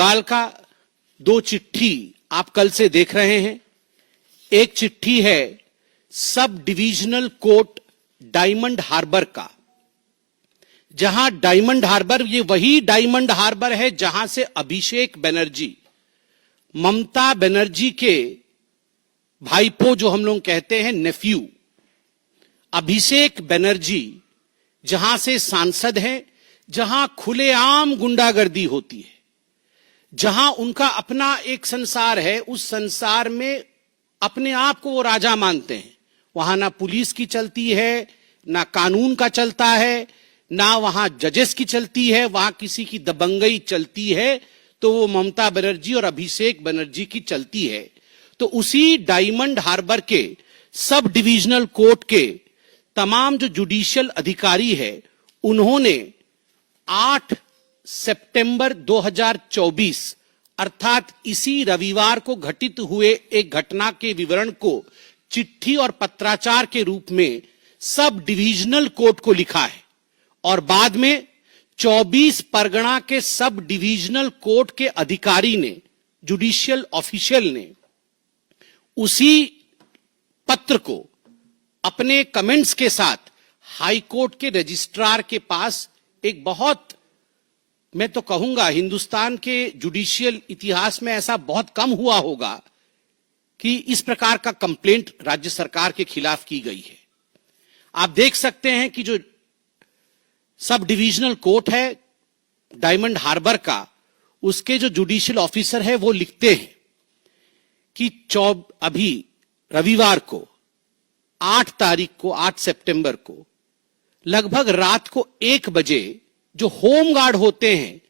बंगाल का 2 चिट्ठी आप कल से देख रहे हैं। एक चिट्ठी है sub divisional court diamond harbour का, जहां डायमंड हार्बर, ये वही डायमंड हार्बर है जहां से अभिषेक बनर्जी, ममता बनर्जी के भाईपो, जो हम लोग कहते हैं नेफ्यू, अभिषेक बनर्जी जहां से सांसद हैं, जहां खुलेआम गुंडागर्दी होती है, जहां उनका अपना एक संसार है, उस संसार में अपने आप को वो राजा मानते हैं। वहां ना पुलिस की चलती है, ना कानून का चलता है, ना वहां जजेस की चलती है, वहां किसी की दबंगई चलती है तो वो ममता बनर्जी और अभिषेक बनर्जी की चलती है। तो उसी डायमंड हार्बर के सब डिविजनल कोर्ट के तमाम जो जुडिशियल अधिकारी है, उन्होंने 8 सितंबर 2024 अर्थात इसी रविवार को घटित हुए एक घटना के विवरण को चिट्ठी और पत्राचार के रूप में सब डिविजनल कोर्ट को लिखा है और बाद में 24 परगना के सब डिविजनल कोर्ट के अधिकारी ने, जुडिशियल ऑफिशियल ने, उसी पत्र को अपने कमेंट्स के साथ हाई कोर्ट के रजिस्ट्रार के पास, एक बहुत, मैं तो कहूंगा हिंदुस्तान के जुडिशियल इतिहास में ऐसा बहुत कम हुआ होगा कि इस प्रकार का कंप्लेंट राज्य सरकार के खिलाफ की गई है। आप देख सकते हैं कि जो सब डिविजनल कोर्ट है डायमंड हार्बर का, उसके जो जुडिशियल ऑफिसर है वो लिखते हैं कि अभी रविवार को 8 तारीख को, 8 सितंबर को लगभग रात को 1 बजे जो होम गार्ड होते हैं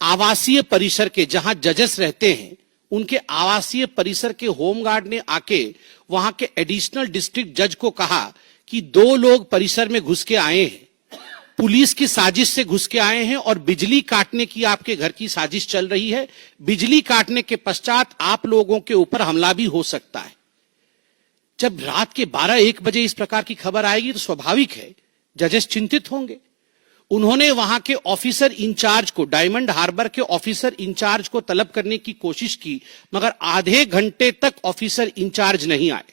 आवासीय परिसर के, जहां जजेस रहते हैं, उनके आवासीय परिसर के होम गार्ड ने आके वहां के एडिशनल डिस्ट्रिक्ट जज को कहा कि 2 लोग परिसर में घुस के आए हैं, पुलिस की साजिश से घुस के आए हैं और बिजली काटने की आपके घर की साजिश चल रही है। बिजली काटने के पश्चात आप लोगों के ऊपर हमला भी हो सकता है। जब रात के 12-1 बजे इस प्रकार की खबर आएगी तो स्वाभाविक है जजेस चिंतित होंगे। उन्होंने वहां के ऑफिसर इंचार्ज को, डायमंड हार्बर के ऑफिसर इंचार्ज को तलब करने की कोशिश की, मगर आधे घंटे तक ऑफिसर इंचार्ज नहीं आए।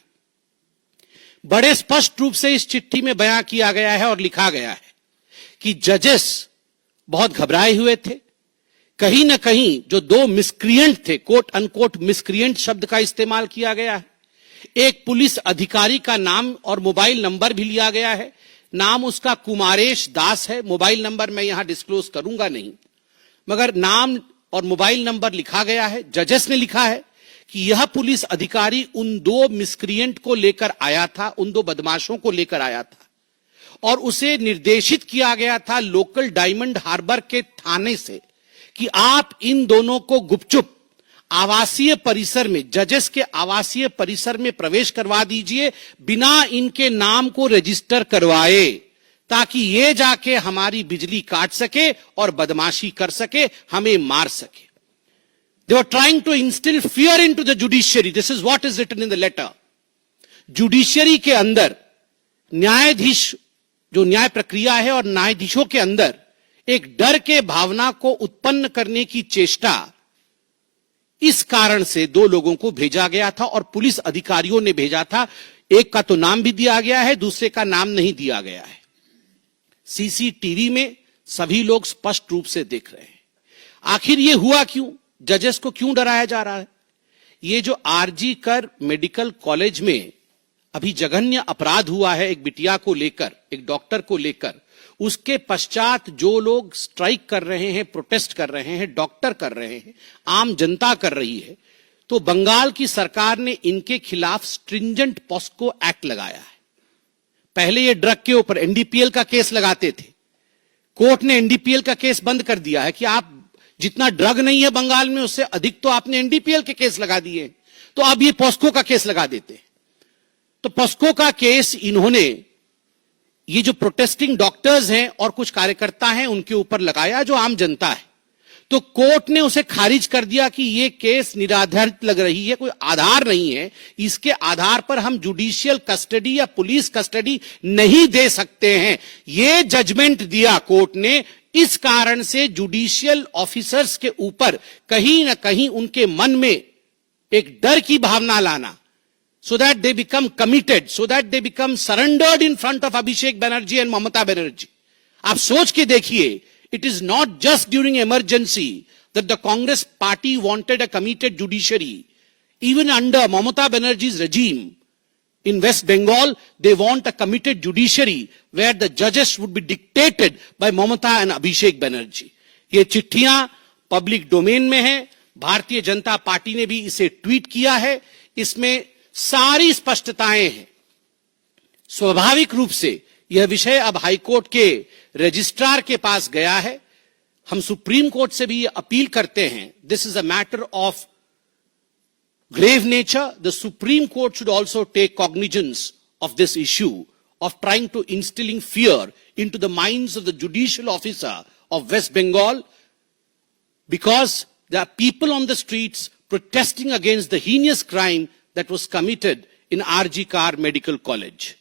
बड़े स्पष्ट रूप से इस चिट्ठी में बयां किया गया है और लिखा गया है कि जजेस बहुत घबराए हुए थे। कहीं ना कहीं जो 2 मिसक्रिएंट थे, कोट अनकोट मिसक्रिएंट शब्द का इस्तेमाल किया गया है। एक पुलिस अधिकारी का नाम और मोबाइल नंबर भी लिया गया है। नाम उसका कुमारेश दास है, मोबाइल नंबर मैं यहां डिस्क्लोज करूंगा नहीं, मगर नाम और मोबाइल नंबर लिखा गया है। जजेस ने लिखा है कि यह पुलिस अधिकारी उन 2 मिसक्रिएंट को लेकर आया था, उन 2 बदमाशों को लेकर आया था और उसे निर्देशित किया गया था लोकल डायमंड हार्बर के थाने से कि आप इन दोनों को गुपचुप आवासीय परिसर में, जजेस के आवासीय परिसर में प्रवेश करवा दीजिए बिना इनके नाम को रजिस्टर करवाए, ताकि ये जाके हमारी बिजली काट सके और बदमाशी कर सके, हमें मार सके। They were trying to instill fear into the judiciary. This is what is written in the letter. Judiciary के अंदर न्यायाधीश, जो न्याय प्रक्रिया है और न्यायाधीशों के अंदर एक डर के भावना को उत्पन्न करने की चेष्टा, इस कारण से 2 लोगों को भेजा गया था और पुलिस अधिकारियों ने भेजा था। एक का तो नाम भी दिया गया है, दूसरे का नाम नहीं दिया गया है। सीसीटीवी में सभी लोग स्पष्ट रूप से देख रहे हैं। आखिर ये हुआ क्यों? जजेस को क्यों डराया जा रहा है? ये जो आरजी कर मेडिकल कॉलेज में अभी जघन्य अपराध हुआ है एक बिटिया को लेकर, एक डॉक्टर को लेकर, उसके पश्चात जो लोग स्ट्राइक कर रहे हैं, प्रोटेस्ट कर रहे हैं, डॉक्टर कर रहे हैं, आम जनता कर रही है, तो बंगाल की सरकार ने इनके खिलाफ स्ट्रिंजेंट पॉस्को एक्ट लगाया है। पहले ये ड्रग के ऊपर एनडीपीएल का केस लगाते थे, कोर्ट ने एनडीपीएल का केस बंद कर दिया है कि आप जितना ड्रग नहीं है बंगाल में उससे अधिक तो आपने एनडीपीएल के केस लगा दिए, तो अब ये पॉस्को का केस लगा देते। तो पॉस्को का केस इन्होंने ये जो प्रोटेस्टिंग डॉक्टर्स हैं और कुछ कार्यकर्ता हैं उनके ऊपर लगाया, जो आम जनता है। तो कोर्ट ने उसे खारिज कर दिया कि ये केस निराधारित लग रही है, कोई आधार नहीं है, इसके आधार पर हम जुडिशियल कस्टडी या पुलिस कस्टडी नहीं दे सकते हैं। ये जजमेंट दिया कोर्ट ने इस कारण से जुडिशियल ऑफिसर्स के ऊपर कहीं ना कहीं उनके मन में एक डर की भावना लाना, so that they become committed, so that they become surrendered in front of Abhishek Banerjee and Mamata Banerjee. आप सोच के देखिए, it is not just during emergency that the Congress party wanted a committed judiciary. Even under Mamata Banerjee's regime in West Bengal, they want a committed judiciary where the judges would be dictated by Mamata and Abhishek Banerjee. ये चिट्ठियां public domain में हैं, Bharatiya Janata party ने भी इसे tweet किया है, इसमें सारी स्पष्टताएं हैं। स्वाभाविक रूप से यह विषय अब हाईकोर्ट के रजिस्ट्रार के पास गया है। हम सुप्रीम कोर्ट से भी अपील करते हैं, this is a matter of grave nature. The Supreme Court should also take cognizance of this issue of trying to instilling fear into the minds of the judicial officer of West Bengal, because there are people on the streets protesting against the heinous crime that was committed in RG Kar Medical College.